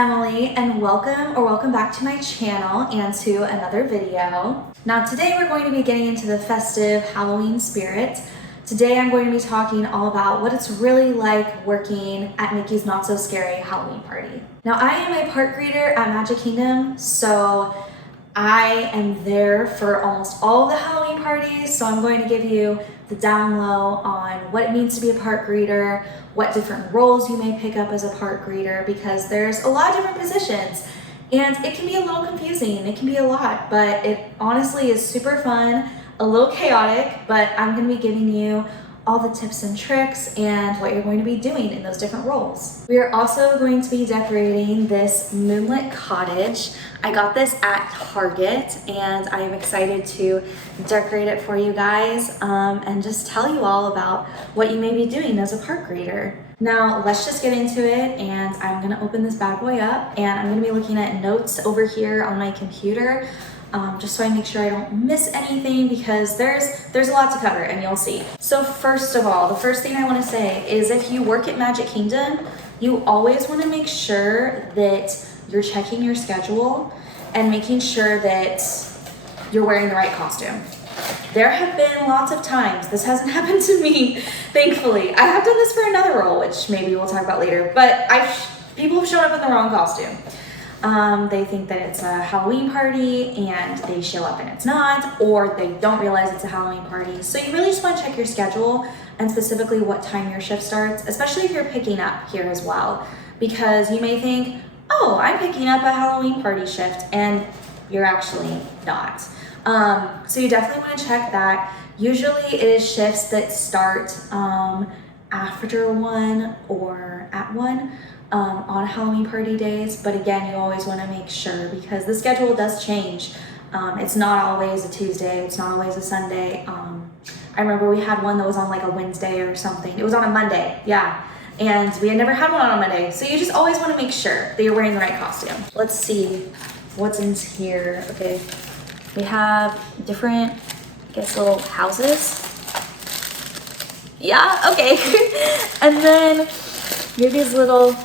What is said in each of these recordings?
Emily, and welcome back to my channel and to another video. Now today we're going to be getting into the festive Halloween spirit. Today I'm going to be talking all about what it's really like working at Mickey's Not So Scary Halloween Party. Now I am a park greeter at Magic Kingdom, so I am there for almost all of the Halloween parties, so I'm going to give you the down low on what it means to be a park greeter, what different roles you may pick up as a park greeter, because there's a lot of different positions and it can be a little confusing. It can be a lot, but it honestly is super fun, a little chaotic, but I'm going to be giving you all the tips and tricks and what you're going to be doing in those different roles. We are also going to be decorating this moonlit cottage. I got this at Target and I am excited to decorate it for you guys and just tell you all about what you may be doing as a park greeter. Now let's just get into it, and I'm gonna open this bad boy up and I'm gonna be looking at notes over here on my computer just so I make sure I don't miss anything, because there's a lot to cover and you'll see. So first of all, the first thing I want to say is if you work at Magic Kingdom, you always want to make sure that you're checking your schedule and making sure that you're wearing the right costume. There have been lots of times, this hasn't happened to me, thankfully. I have done this for another role, which maybe we'll talk about later, but people have shown up in the wrong costume. They think that it's a Halloween party and they show up and it's not, or they don't realize it's a Halloween party. So you really just want to check your schedule and specifically what time your shift starts, especially if you're picking up here as well, because you may think, oh, I'm picking up a Halloween party shift, and you're actually not. So you definitely want to check that. Usually it is shifts that start after 1 or at 1. On Halloween party days, but again, you always want to make sure, because the schedule does change. It's not always a Tuesday, it's not always a Sunday. I remember we had one that was on like a Wednesday or something. It was on a Monday, yeah. And we had never had one on a Monday. So you just always want to make sure that you're wearing the right costume. Let's see what's in here. Okay, we have different, I guess, little houses. Yeah, okay. And then here these little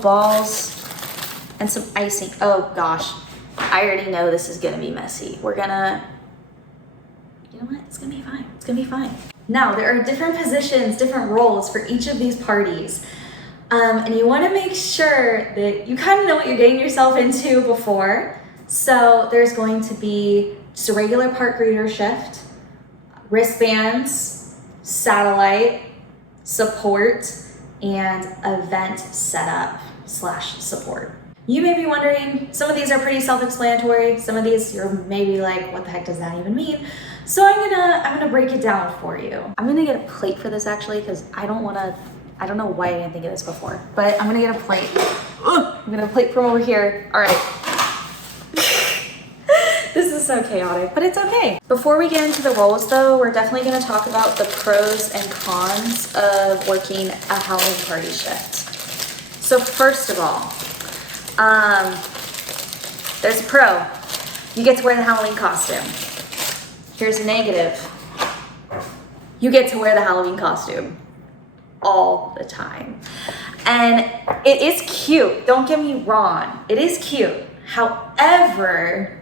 balls and some icing. Oh gosh, I already know this is gonna be messy. You know what? It's gonna be fine. It's gonna be fine. Now, there are different positions, different roles for each of these parties. And you wanna make sure that you kind of know what you're getting yourself into before. So there's going to be just a regular park greeter shift, wristbands, satellite, support, and event setup / support. You may be wondering, some of these are pretty self-explanatory. Some of these you're maybe like, what the heck does that even mean? So I'm gonna break it down for you. I'm gonna get a plate for this actually, because I don't know why I didn't think of this before, but I'm gonna get a plate. Ugh, I'm gonna get a plate from over here. All right. This is so chaotic, but it's okay. Before we get into the roles though, we're definitely gonna talk about the pros and cons of working a Halloween party shift. So first of all, there's a pro. You get to wear the Halloween costume. Here's a negative. You get to wear the Halloween costume all the time. And it is cute, don't get me wrong, it is cute. However,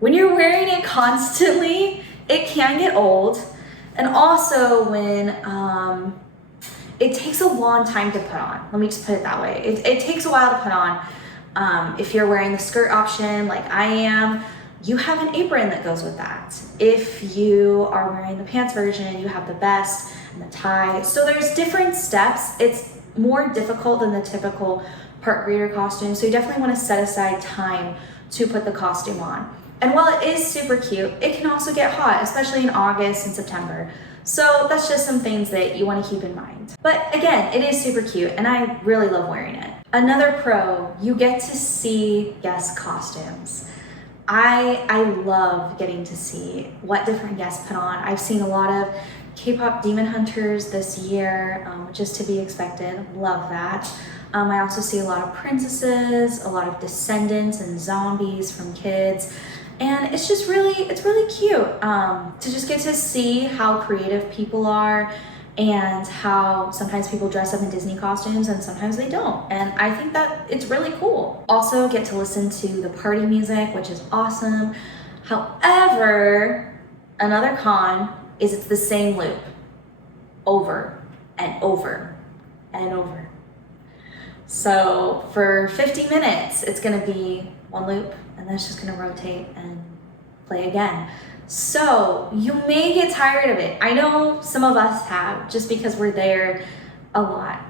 when you're wearing it constantly, it can get old. And also when it takes a long time to put on. Let me just put it that way. It takes a while to put on. If you're wearing the skirt option like I am, you have an apron that goes with that. If you are wearing the pants version, you have the vest and the tie. So there's different steps. It's more difficult than the typical park greeter costume. So you definitely want to set aside time to put the costume on. And while it is super cute, it can also get hot, especially in August and September. So that's just some things that you want to keep in mind. But again, it is super cute and I really love wearing it. Another pro, you get to see guest costumes. I love getting to see what different guests put on. I've seen a lot of K-pop demon hunters this year, which is to be expected. Love that. I also see a lot of princesses, a lot of descendants and zombies from kids. And it's really cute to just get to see how creative people are and how sometimes people dress up in Disney costumes and sometimes they don't. And I think that it's really cool. Also get to listen to the party music, which is awesome. However, another con is it's the same loop over and over and over. So for 50 minutes, it's gonna be one loop and then it's just gonna rotate and play again. So you may get tired of it. I know some of us have, just because we're there a lot.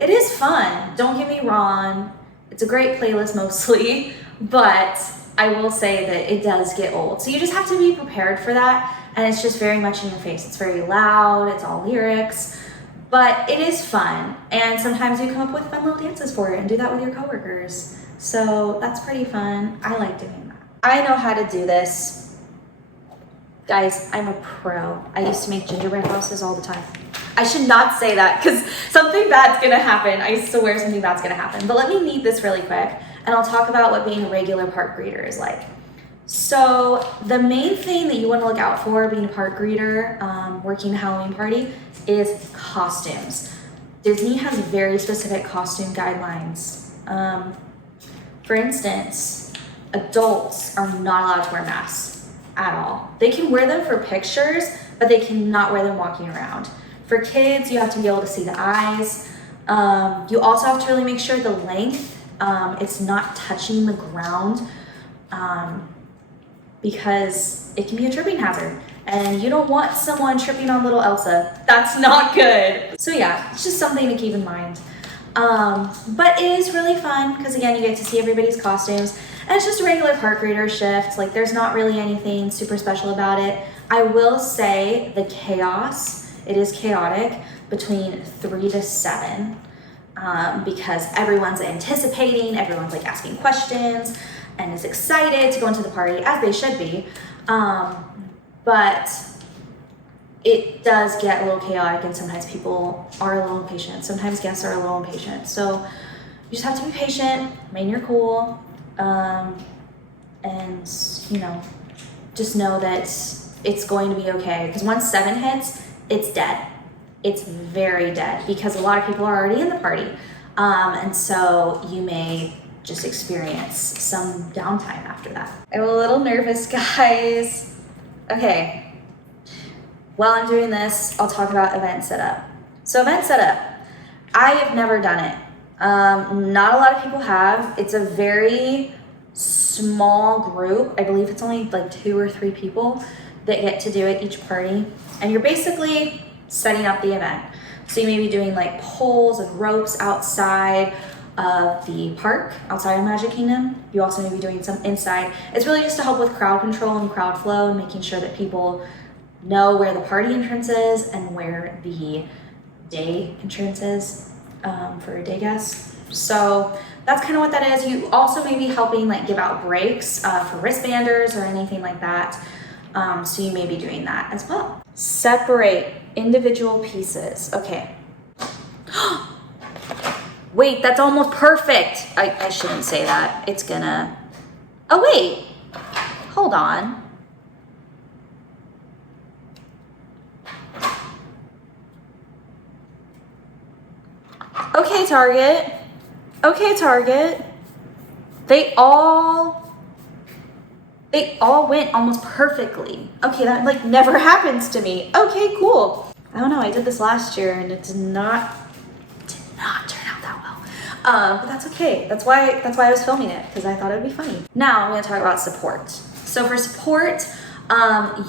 It is fun, don't get me wrong. It's a great playlist mostly, but I will say that it does get old. So you just have to be prepared for that, and it's just very much in your face. It's very loud, it's all lyrics, but it is fun. And sometimes you come up with fun little dances for it and do that with your coworkers. So that's pretty fun. I like doing that. I know how to do this. Guys, I'm a pro. I used to make gingerbread houses all the time. I should not say that because something bad's gonna happen. I swear something bad's gonna happen. But let me knead this really quick and I'll talk about what being a regular park greeter is like. So the main thing that you wanna look out for being a park greeter, working a Halloween party, is costumes. Disney has very specific costume guidelines. For instance, adults are not allowed to wear masks at all. They can wear them for pictures, but they cannot wear them walking around. For kids, you have to be able to see the eyes. You also have to really make sure the length, it's not touching the ground, because it can be a tripping hazard. And you don't want someone tripping on little Elsa. That's not good. So yeah, it's just something to keep in mind. But it is really fun because again, you get to see everybody's costumes. And it's just a regular park greeter shift. Like there's not really anything super special about it. I will say the chaos, it is chaotic between 3 to 7 because everyone's anticipating, everyone's like asking questions and is excited to go into the party as they should be. But it does get a little chaotic and sometimes people are a little impatient. Sometimes guests are a little impatient. So you just have to be patient, remain your cool. And you know, just know that it's going to be okay. Because once 7 hits, it's dead. It's very dead because a lot of people are already in the party. And so you may just experience some downtime after that. I'm a little nervous, guys. Okay. While I'm doing this, I'll talk about event setup. So event setup, I have never done it. Not a lot of people have. It's a very small group. I believe it's only like 2 or 3 people that get to do it each party. And you're basically setting up the event. So you may be doing like poles and ropes outside of the park, outside of Magic Kingdom. You also may be doing some inside. It's really just to help with crowd control and crowd flow and making sure that people know where the party entrance is and where the day entrance is. For a day guest. So that's kind of what that is. You also may be helping like give out breaks for wristbanders or anything like that. So you may be doing that as well. Separate individual pieces. Okay. Wait, that's almost perfect. I shouldn't say that. It's gonna, oh wait, hold on. Okay, Target. Okay, Target. They all went almost perfectly. Okay, that like never happens to me. Okay, cool. I don't know, I did this last year and it did not turn out that well. But that's okay. That's why I was filming it, because I thought it would be funny. Now I'm gonna talk about support. So for support,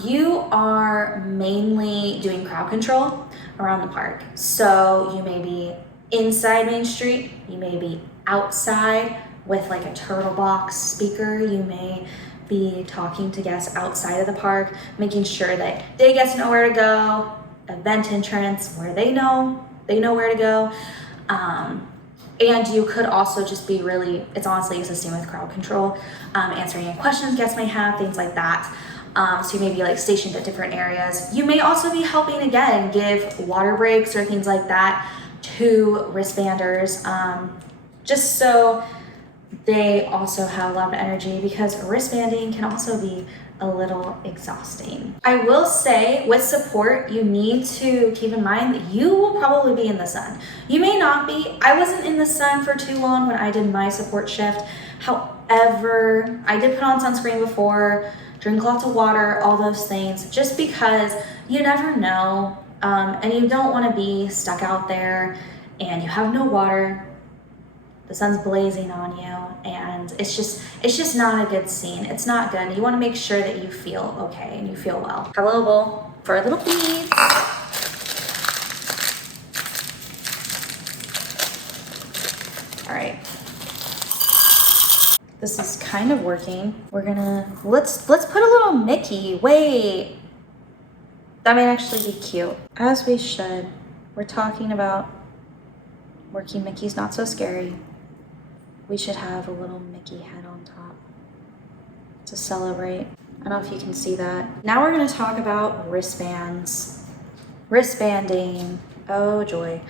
you are mainly doing crowd control around the park. So you may be inside Main Street, you may be outside with like a turtle box speaker, you may be talking to guests outside of the park, making sure that day guests know where to go, event entrance, where they know where to go. And you could also just be really, it's honestly assisting with crowd control, answering any questions guests may have, things like that. So you may be like stationed at different areas. You may also be helping, again, give water breaks or things like that to wristbanders, just so they also have a lot of energy because wristbanding can also be a little exhausting. I will say with support, you need to keep in mind that you will probably be in the sun. You may not be. I wasn't in the sun for too long when I did my support shift. However, I did put on sunscreen before, drink lots of water, all those things, just because you never know. And you don't want to be stuck out there and you have no water, the sun's blazing on you, and it's just not a good scene. It's not good. You want to make sure that you feel okay and you feel well. Hello bowl for a little beads. All right. This is kind of working. We're gonna, let's put a little Mickey. Wait. That might actually be cute. As we should. We're talking about working Mickey's Not So Scary. We should have a little Mickey head on top to celebrate. I don't know if you can see that. Now we're gonna talk about wristbands. Wristbanding, oh joy.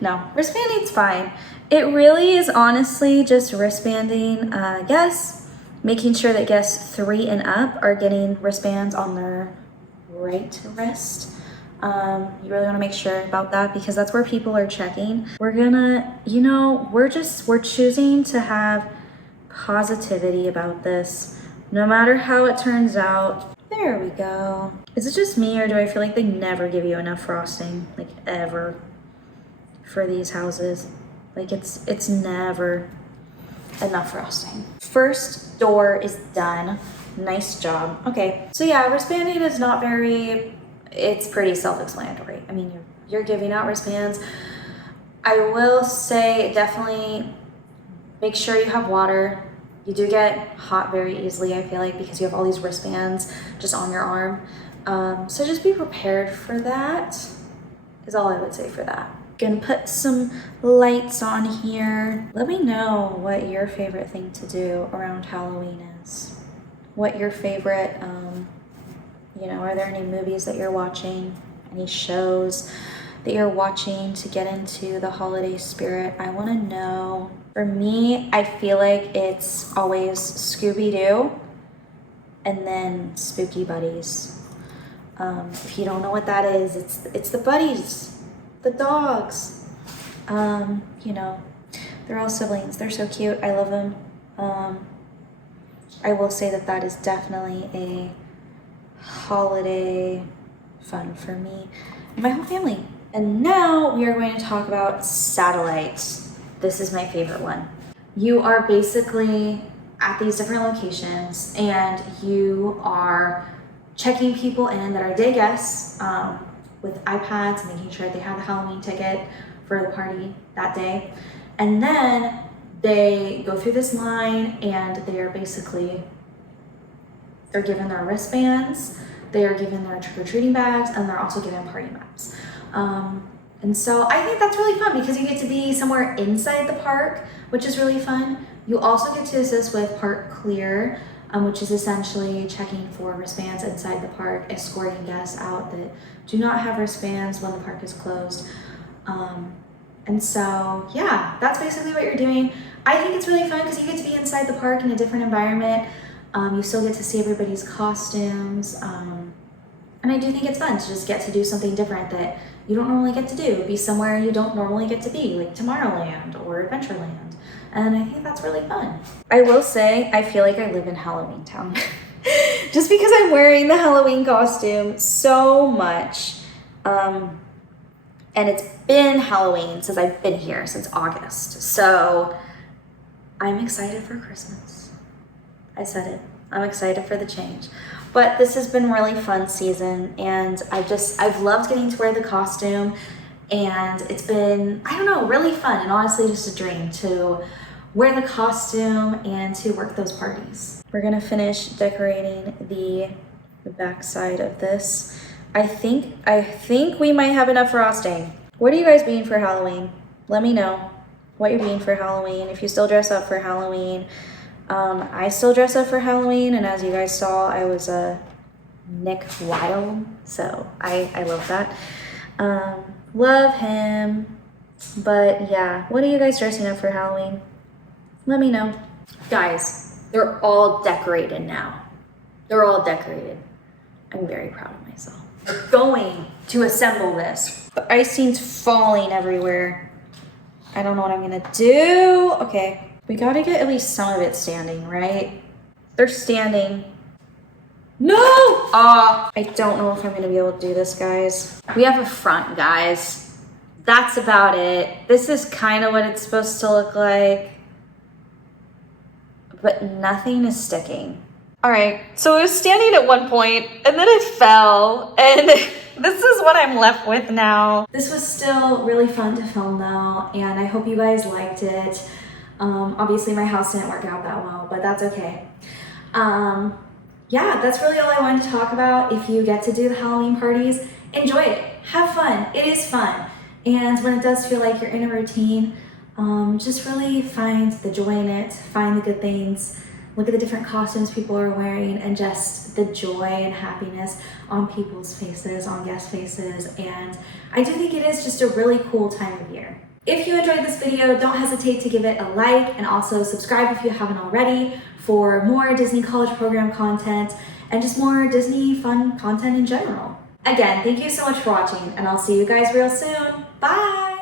No, wristbanding's fine. It really is honestly just wristbanding guests, making sure that guests 3 and up are getting wristbands on their right wrist. You really want to make sure about that because that's where people are checking. We're gonna, we're choosing to have positivity about this, no matter how it turns out. There we go. Is it just me or do I feel like they never give you enough frosting, like ever, for these houses? Like it's never enough frosting. First door is done. Nice job. Okay, so yeah, wristbanding is not very, it's pretty self-explanatory. I mean, you're giving out wristbands. I will say definitely make sure you have water. You do get hot very easily, I feel like, because you have all these wristbands just on your arm. So just be prepared for that, is all I would say for that. Gonna put some lights on here. Let me know what your favorite thing to do around Halloween is. What your favorite, are there any movies that you're watching? Any shows that you're watching to get into the holiday spirit? I want to know. For me, I feel like it's always Scooby-Doo and then Spooky Buddies. If you don't know what that is, it's the buddies, the dogs. They're all siblings. They're so cute. I love them. I will say that is definitely a holiday fun for me and my whole family. And now we are going to talk about satellites. This is my favorite one. You are basically at these different locations and you are checking people in that are day guests with iPads, making sure they have the Halloween ticket for the party that day. And then they go through this line and they're given their wristbands, they are given their trick-or-treating bags, and they're also given party maps. And so I think that's really fun because you get to be somewhere inside the park, which is really fun. You also get to assist with Park Clear, which is essentially checking for wristbands inside the park, escorting guests out that do not have wristbands when the park is closed. And so, yeah, that's basically what you're doing. I think it's really fun because you get to be inside the park in a different environment. You still get to see everybody's costumes. And I do think it's fun to just get to do something different that you don't normally get to do. Be somewhere you don't normally get to be, like Tomorrowland or Adventureland. And I think that's really fun. I will say, I feel like I live in Halloween Town. Just because I'm wearing the Halloween costume so much. And it's been Halloween since I've been here, since August. So I'm excited for Christmas. I said it. I'm excited for the change. But this has been really fun season, and I've loved getting to wear the costume, and it's been, I don't know, really fun, and honestly just a dream to wear the costume and to work those parties. We're gonna finish decorating the back side of this. I think we might have enough frosting. What are you guys being for Halloween? Let me know what you're being for Halloween, if you still dress up for Halloween. I still dress up for Halloween, and as you guys saw, I was a Nick Wilde, so I love that. Love him. But yeah, what are you guys dressing up for Halloween? Let me know. Guys, they're all decorated now. They're all decorated. I'm very proud of myself. We're going to assemble this. The icing's falling everywhere. I don't know what I'm gonna do. Okay, we gotta get at least some of it standing, right? They're standing. No! I don't know if I'm gonna be able to do this, guys. We have a front, guys. That's about it. This is kind of what it's supposed to look like, but nothing is sticking. All right, so it was standing at one point and then it fell, and this is what I'm left with now. This was still really fun to film though, and I hope you guys liked it. Obviously my house didn't work out that well, but that's okay. Yeah, that's really all I wanted to talk about. If you get to do the Halloween parties, enjoy it, have fun, it is fun. And when it does feel like you're in a routine, just really find the joy in it, find the good things, look at the different costumes people are wearing, and just the joy and happiness on people's faces, on guest faces. And I do think it is just a really cool time of year. If you enjoyed this video, don't hesitate to give it a like, and also subscribe if you haven't already for more Disney College Program content and just more Disney fun content in general. Again, thank you so much for watching, and I'll see you guys real soon. Bye!